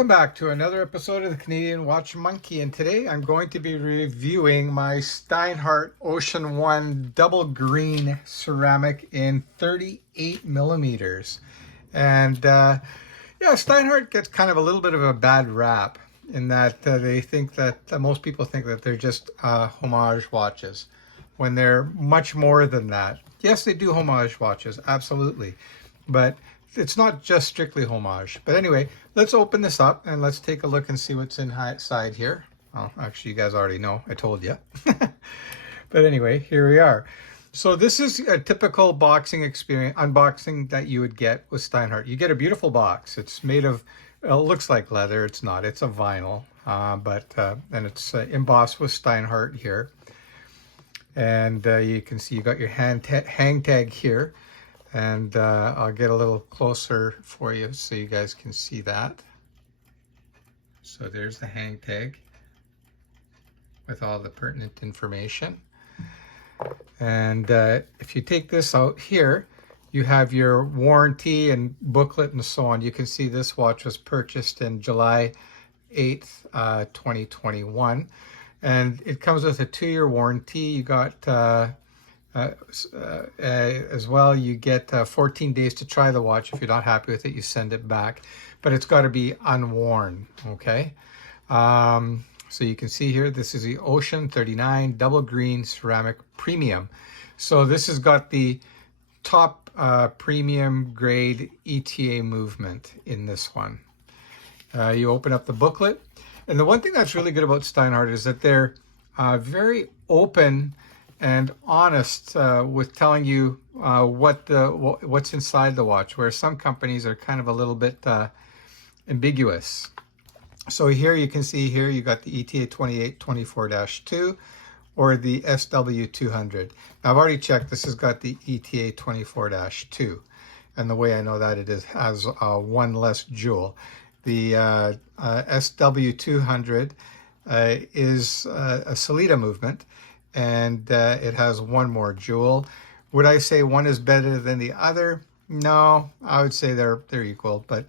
Welcome back to another episode of the Canadian Watch Monkey, and today I'm going to be reviewing my STEINHART Ocean One double green ceramic in 38 millimeters. And yeah, STEINHART gets kind of a little bit of a bad rap in that they think that most people think that they're just Homage watches when they're much more than that. Yes, they do Homage watches, absolutely, but it's not just strictly Homage. But anyway, let's open this up and let's take a look and see what's inside here. Well, actually, you guys already know. I told you. But anyway, here we are. So this is a typical boxing experience, unboxing that you would get with STEINHART. You get a beautiful box. It's made of, well, it looks like leather. It's not. It's a vinyl. And it's embossed with STEINHART here. And you can see you got your hang tag here. And I'll get a little closer for you so you guys can see that. So there's the hang tag with all the pertinent information. And if you take this out here, you have your warranty and booklet and so on. You can see this watch was purchased in July 8th, 2021. And it comes with a 2-year warranty. You got as well, you get 14 days to try the watch. If you're not happy with it, you send it back, but it's got to be unworn. Okay, so you can see here, this is the Ocean 39 double green ceramic premium. So this has got the top premium grade ETA movement in this one. You open up the booklet, and the one thing that's really good about STEINHART is that they're very open and honest with telling you what's inside the watch, where some companies are kind of a little bit ambiguous. So here you can see here you got the ETA 2824-2 or the SW200. Now I've already checked, this has got the ETA 24-2, and the way I know that has one less jewel. The SW200 is a Solita movement, and it has one more jewel. Would I say one is better than the other? No, I would say they're equal, but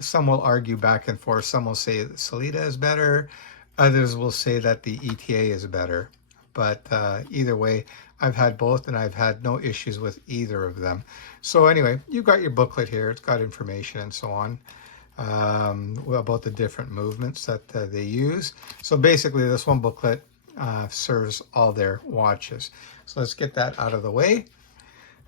some will argue back and forth. Some will say that Solita is better. Others will say that the ETA is better. But either way, I've had both and I've had no issues with either of them. So anyway, you've got your booklet here. It's got information and so on about the different movements that they use. So basically this one booklet serves all their watches. So let's get that out of the way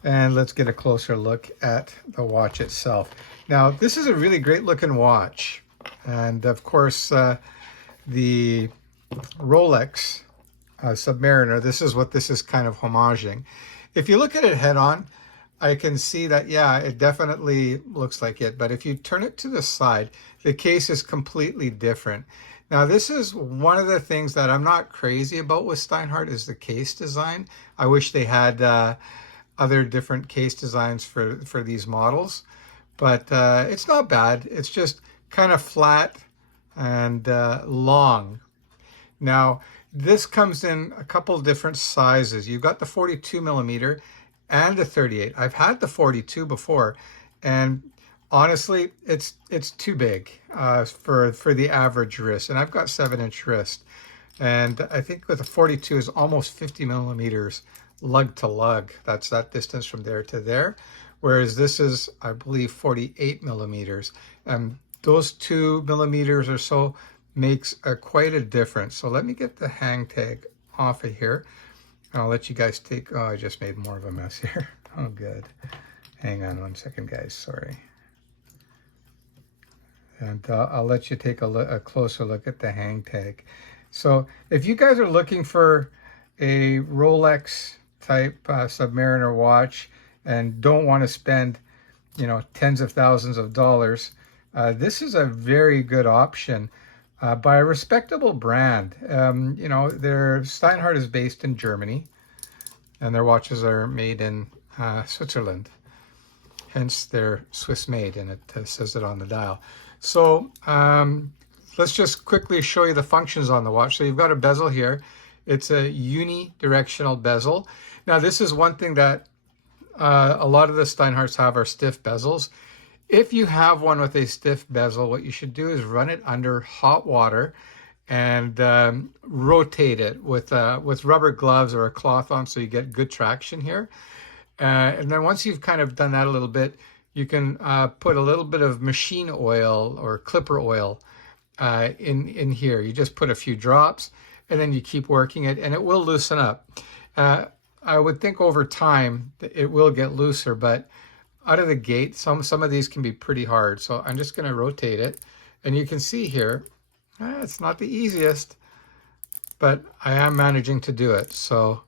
and let's get a closer look at the watch itself. Now this is a really great looking watch, and of course the Rolex Submariner, this is what this is kind of homaging. If you look at it head on, I can see that, yeah, it definitely looks like it, but if you turn it to the side, the case is completely different. Now, this is one of the things that I'm not crazy about with STEINHART is the case design. I wish they had other different case designs for these models, but it's not bad. It's just kind of flat and long. Now, this comes in a couple different sizes. You've got the 42 millimeter and the 38. I've had the 42 before, and honestly, it's too big for the average wrist, and I've got 7-inch wrist, and I think with the 42 is almost 50 millimeters lug to lug. That's that distance from there to there, whereas this is, I believe, 48 millimeters, and those 2 millimeters or so makes quite a difference. So let me get the hang tag off of here, and I'll let you guys take. Oh, I just made more of a mess here. Oh, good. Hang on one second, guys. Sorry. And I'll let you take a closer look at the hang tag. So if you guys are looking for a Rolex type Submariner watch and don't want to spend, tens of thousands of dollars, this is a very good option by a respectable brand. Their STEINHART is based in Germany, and their watches are made in Switzerland. Hence, they're Swiss made, and it says it on the dial. So let's just quickly show you the functions on the watch. So you've got a bezel here. It's a unidirectional bezel. Now this is one thing that a lot of the STEINHARTs have are stiff bezels. If you have one with a stiff bezel, what you should do is run it under hot water and rotate it with rubber gloves or a cloth on so you get good traction here. And then once you've kind of done that a little bit, you can put a little bit of machine oil or clipper oil in here. You just put a few drops and then you keep working it and it will loosen up. I would think over time it will get looser, but out of the gate, some of these can be pretty hard. So I'm just going to rotate it. And you can see here, it's not the easiest, but I am managing to do it. So,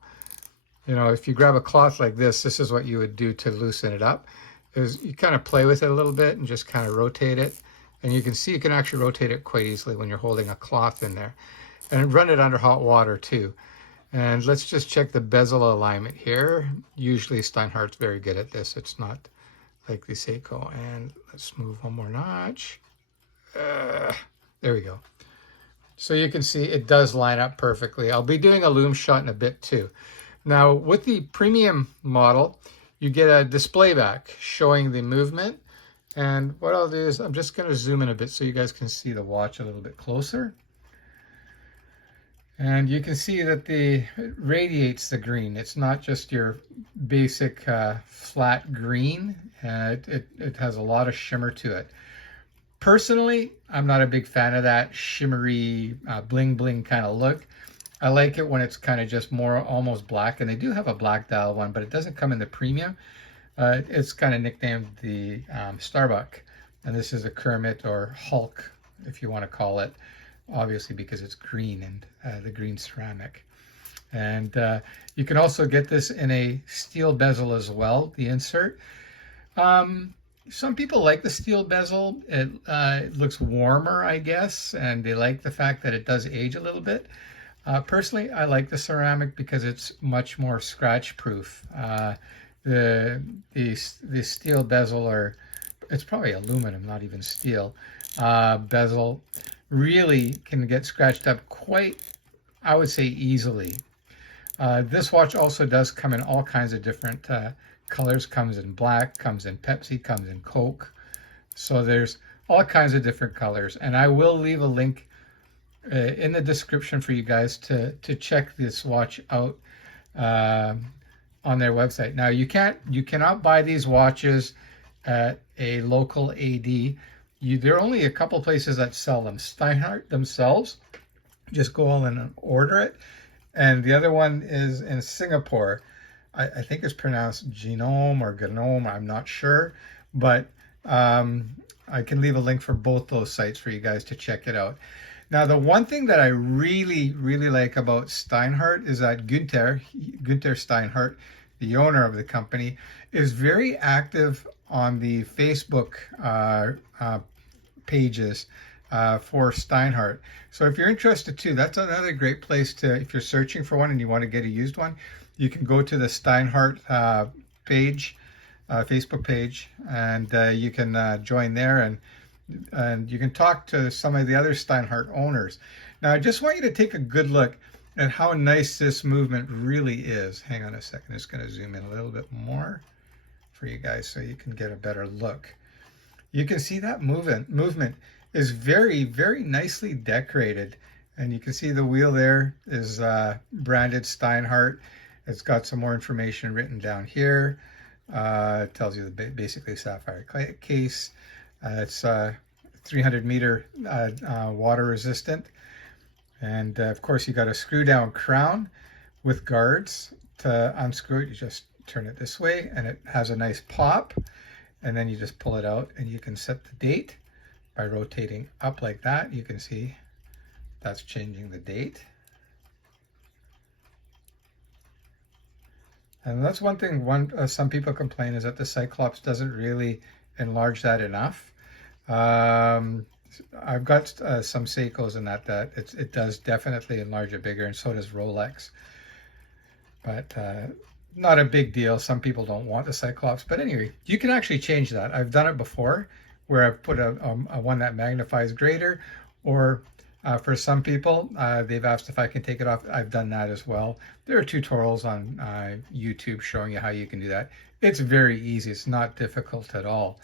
you know, if you grab a cloth like this is what you would do to loosen it up. Is you kind of play with it a little bit and just kind of rotate it. And you can see you can actually rotate it quite easily when you're holding a cloth in there. And run it under hot water too. And let's just check the bezel alignment here. Usually Steinhardt's very good at this. It's not like the Seiko. And let's move one more notch. There we go. So you can see it does line up perfectly. I'll be doing a Lume shot in a bit too. Now with the premium model, you get a display back showing the movement. And what I'll do is I'm just going to zoom in a bit so you guys can see the watch a little bit closer. And you can see that it radiates the green. It's not just your basic flat green. It has a lot of shimmer to it. Personally, I'm not a big fan of that shimmery bling bling kind of look. I like it when it's kind of just more almost black. And they do have a black dial one, but it doesn't come in the premium. It's kind of nicknamed the Starbuck. And this is a Kermit or Hulk, if you want to call it. Obviously because it's green and the green ceramic. And you can also get this in a steel bezel as well, the insert. Some people like the steel bezel. It looks warmer, I guess, and they like the fact that it does age a little bit. Personally, I like the ceramic because it's much more scratch proof. The steel bezel, or it's probably aluminum, not even steel, bezel really can get scratched up quite, I would say, easily. This watch also does come in all kinds of different colors. Comes in black, comes in Pepsi, comes in Coke. So there's all kinds of different colors. And I will leave a link in the description for you guys to check this watch out on their website. Now you cannot buy these watches at a local AD. There are only a couple places that sell them. Steinhardt themselves, just go on and order it. And the other one is in Singapore. I think it's pronounced Genome or Gnome, I'm not sure. But I can leave a link for both those sites for you guys to check it out. Now, the one thing that I really, really like about Steinhardt is that Günther Steinhardt, the owner of the company, is very active on the Facebook pages for Steinhardt. So if you're interested too, that's another great place to, if you're searching for one and you want to get a used one, you can go to the Steinhardt page, Facebook page, and you can join there and you can talk to some of the other Steinhardt owners. Now, I just want you to take a good look at how nice this movement really is. Hang on a second, I'm just going to zoom in a little bit more for you guys so you can get a better look. You can see that movement is very, very nicely decorated. And you can see the wheel there is branded Steinhardt. It's got some more information written down here. It tells you the basically sapphire case. It's 300 meter water resistant. And of course you got a screw down crown with guards. To unscrew it, you just turn it this way and it has a nice pop. And then you just pull it out and you can set the date by rotating up like that. You can see that's changing the date. And that's one thing some people complain is that the Cyclops doesn't really enlarge that enough. I've got some Seikos in that it does definitely enlarge it bigger, and so does Rolex. But not a big deal. Some people don't want the Cyclops, but anyway, you can actually change that. I've done it before where I've put a one that magnifies greater, or for some people, they've asked if I can take it off. I've done that as well. There are tutorials on YouTube showing you how you can do that. It's very easy. It's not difficult at all.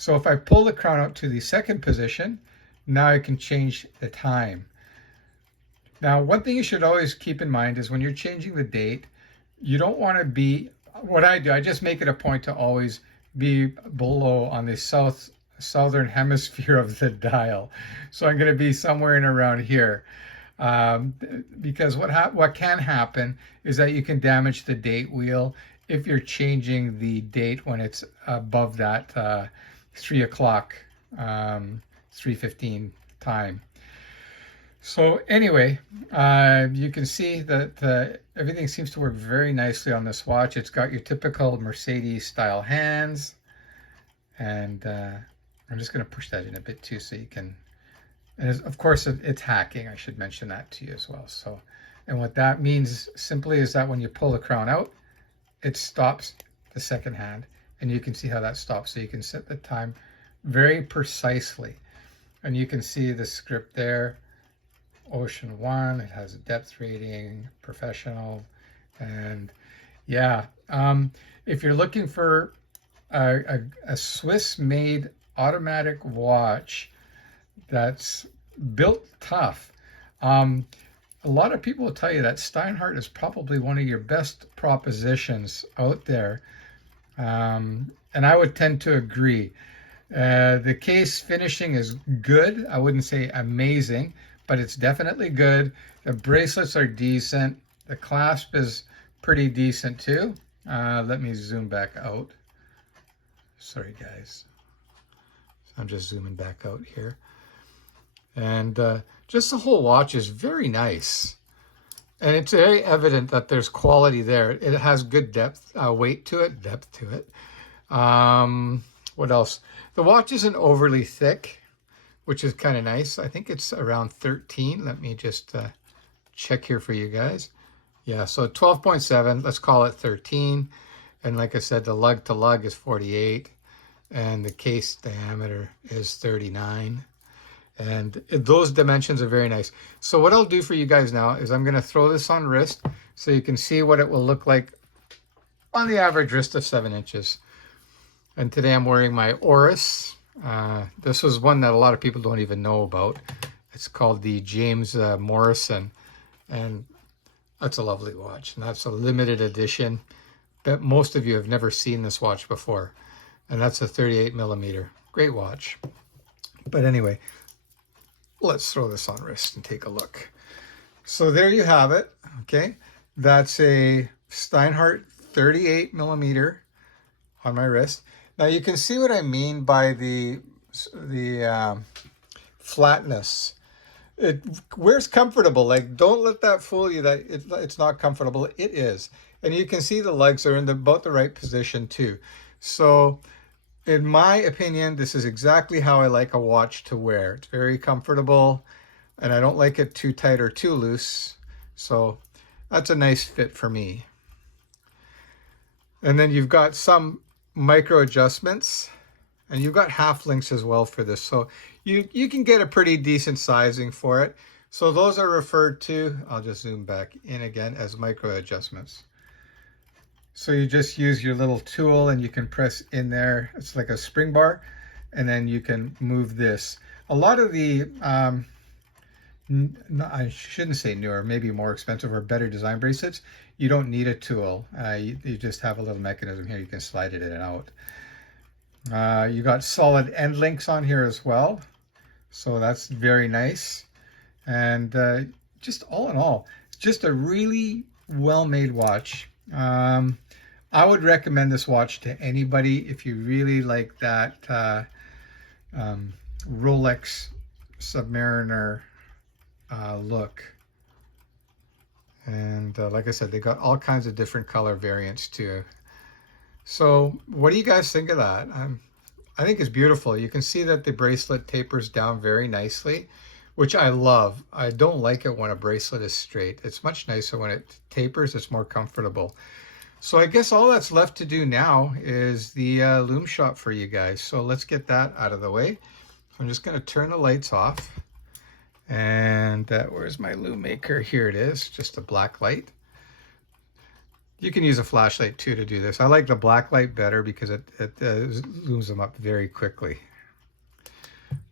So if I pull the crown out to the second position, now I can change the time. Now, one thing you should always keep in mind is when you're changing the date, you don't want to be, what I do, I just make it a point to always be below on the southern hemisphere of the dial. So I'm going to be somewhere in around here. Because what can happen is that you can damage the date wheel if you're changing the date when it's above that 3 o'clock, 3:15 time. So anyway, you can see that everything seems to work very nicely on this watch. It's got your typical Mercedes style hands. And I'm just going to push that in a bit too so you can, and of course it's hacking. I should mention that to you as well. So, and what that means simply is that when you pull the crown out, it stops the second hand. And you can see how that stops. So you can set the time very precisely. And you can see the script there. Ocean One, it has a depth rating, professional, and yeah, if you're looking for a Swiss-made automatic watch that's built tough, a lot of people will tell you that STEINHART is probably one of your best propositions out there, and I would tend to agree. The case finishing is good. I wouldn't say amazing, but it's definitely good. The bracelets are decent. The clasp is pretty decent too. Let me zoom back out. Sorry, guys. I'm just zooming back out here. And just the whole watch is very nice. And it's very evident that there's quality there. It has good depth, weight to it, depth to it. What else? The watch isn't overly thick, which is kind of nice. I think it's around 13. Let me just check here for you guys. Yeah, so 12.7, let's call it 13. And like I said, the lug to lug is 48. And the case diameter is 39. And those dimensions are very nice. So what I'll do for you guys now is I'm going to throw this on wrist so you can see what it will look like on the average wrist of 7 inches. And today I'm wearing my Oris. This was one that a lot of people don't even know about. It's called the James Morrison, and that's a lovely watch. And that's a limited edition. Bet most of you have never seen this watch before. And that's a 38 millimeter. Great watch. But anyway, let's throw this on wrist and take a look. So there you have it. Okay, that's a STEINHART 38 millimeter on my wrist. Now you can see what I mean by the flatness. It wears comfortable. Like, don't let that fool you that it's not comfortable. It is. And you can see the legs are in about the right position too. So in my opinion, this is exactly how I like a watch to wear. It's very comfortable, and I don't like it too tight or too loose. So that's a nice fit for me. And then you've got some micro adjustments, and you've got half links as well for this. So you can get a pretty decent sizing for it. So those are referred to, I'll just zoom back in again, as micro adjustments. So you just use your little tool and you can press in there. It's like a spring bar, and then you can move this. A lot of the, I shouldn't say newer, maybe more expensive or better design bracelets, you don't need a tool. You just have a little mechanism here. You can slide it in and out. You got solid end links on here as well. So that's very nice. And just all in all, just a really well-made watch. I would recommend this watch to anybody if you really like that Rolex Submariner look. And like I said, they got all kinds of different color variants too. So what do you guys think of that? I think it's beautiful. You can see that the bracelet tapers down very nicely, which I love. I don't like it when a bracelet is straight. It's much nicer when it tapers. It's more comfortable. So I guess all that's left to do now is the Lume shot for you guys. So let's get that out of the way. So I'm just going to turn the lights off. And where's my Lume maker? Here it is, just a black light. You can use a flashlight too to do this. I like the black light better because it looms them up very quickly.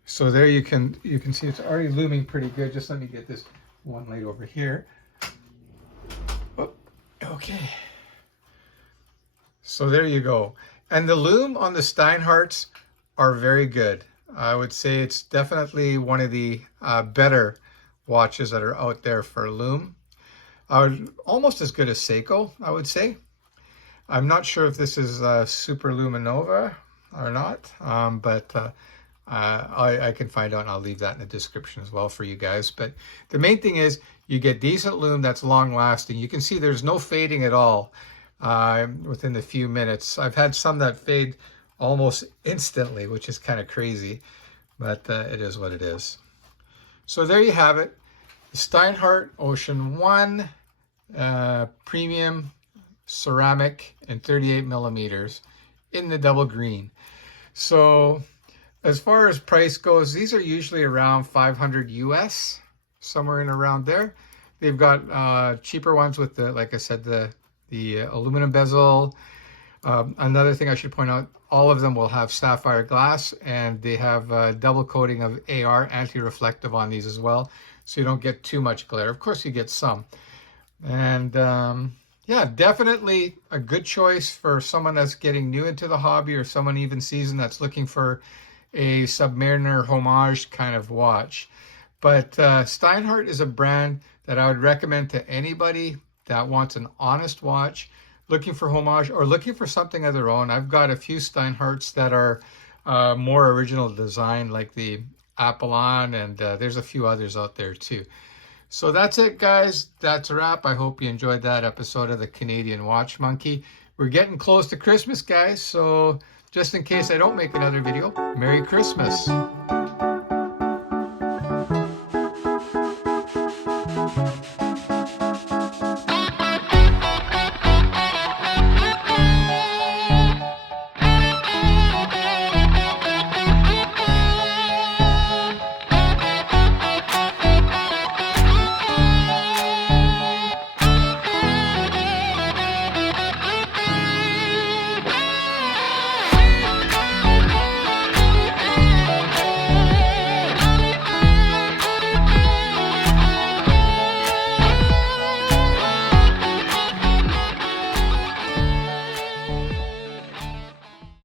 So there you can see it's already looming pretty good. Just let me get this one light over here. Oh, okay. So there you go. And the loom on the Steinhardts are very good. I would say it's definitely one of the better watches that are out there for loom. Almost as good as Seiko, I would say. I'm not sure if this is Super Luminova or not, but I can find out and I'll leave that in the description as well for you guys. But the main thing is you get decent loom that's long lasting. You can see there's no fading at all within a few minutes. I've had some that fade almost instantly, which is kind of crazy, but it is what it is. So there you have it. The STEINHART Ocean One premium ceramic and 38 millimeters in the double green. So as far as price goes, these are usually around 500 US, somewhere in around there. They've got cheaper ones with the, like I said, the aluminum bezel. Another thing I should point out, all of them will have sapphire glass, and they have double coating of AR, anti-reflective, on these as well, so you don't get too much glare. Of course you get some. And yeah, definitely a good choice for someone that's getting new into the hobby, or someone even seasoned that's looking for a Submariner Homage kind of watch. But Steinhardt is a brand that I would recommend to anybody that wants an honest watch, looking for Homage, or looking for something of their own. I've got a few Steinhardts that are more original design, like the Apollon, and there's a few others out there too. So that's it, guys. That's a wrap. I hope you enjoyed that episode of the Canadian Watch Monkey. We're getting close to Christmas, guys, so just in case I don't make another video, Merry Christmas.